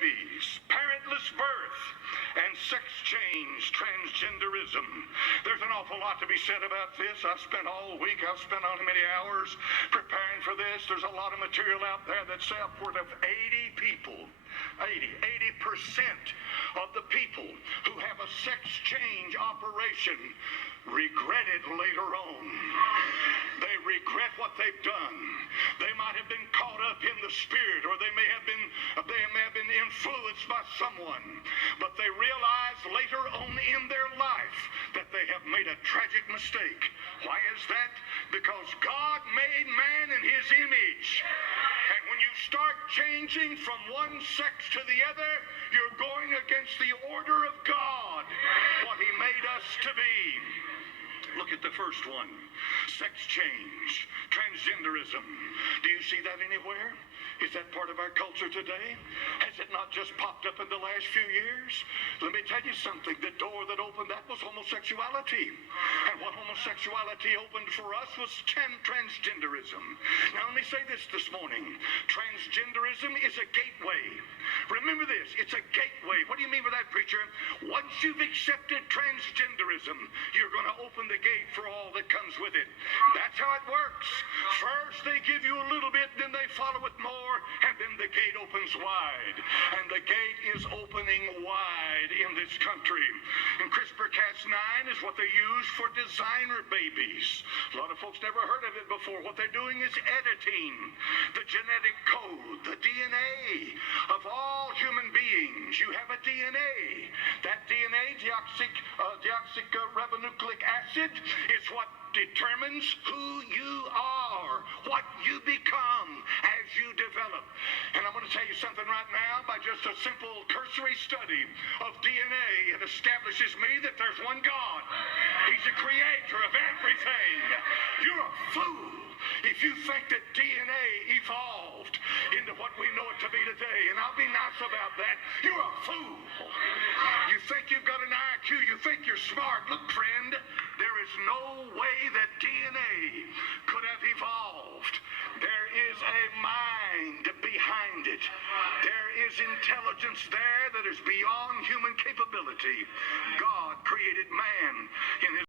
babies, parentless birth, and sex change, transgenderism. There's an awful lot to be said about this. I've spent all week, I've spent how many hours preparing for this. There's a lot of material out there that say upward of 80 people, 80% of the people who have a sex change operation regret it later on. They regret what they've done. They might have been caught up in the spirit, or they may have been influenced by someone, but they realize later on in their life that they have made a tragic mistake. Why is that? Because God made man in his image. And when you start changing from one sex to the other, you're going against the order of God, what he made us to be. Look at the first one. Sex change, transgenderism. Do you see that anywhere? Is that part of our culture today? Has it not just popped up in the last few years? Let me tell you something. The door that opened that was homosexuality. And what homosexuality opened for us was transgenderism. Now let me say this morning. Transgenderism is a gateway. Remember this. It's a gateway. What do you mean by that, preacher? Once you've accepted transgenderism, you're going to open the gate for all that comes with it. That's how it works. First they give you a little bit, then they follow it more, and then the gate opens wide. And the gate is opening wide in this country. And CRISPR-Cas9 is what they use for designer babies. A lot of folks never heard of it before. What they're doing is editing the genetic code, the DNA of all human beings. You have a DNA. That DNA, deoxyribonucleic acid, is what determines who you are, what you become as you develop. And I'm going to tell you something right now. By just a simple cursory study of DNA, it establishes me that there's one God. He's the creator of everything. You're a fool if you think that DNA evolved into what we know it to be today. And I'll be nice about that. You're a fool. You think you've got an IQ. You think you're smart. Look, friend, there is no way that DNA could have evolved. There is a mind behind it. There is intelligence there that is beyond human capability. God created man in his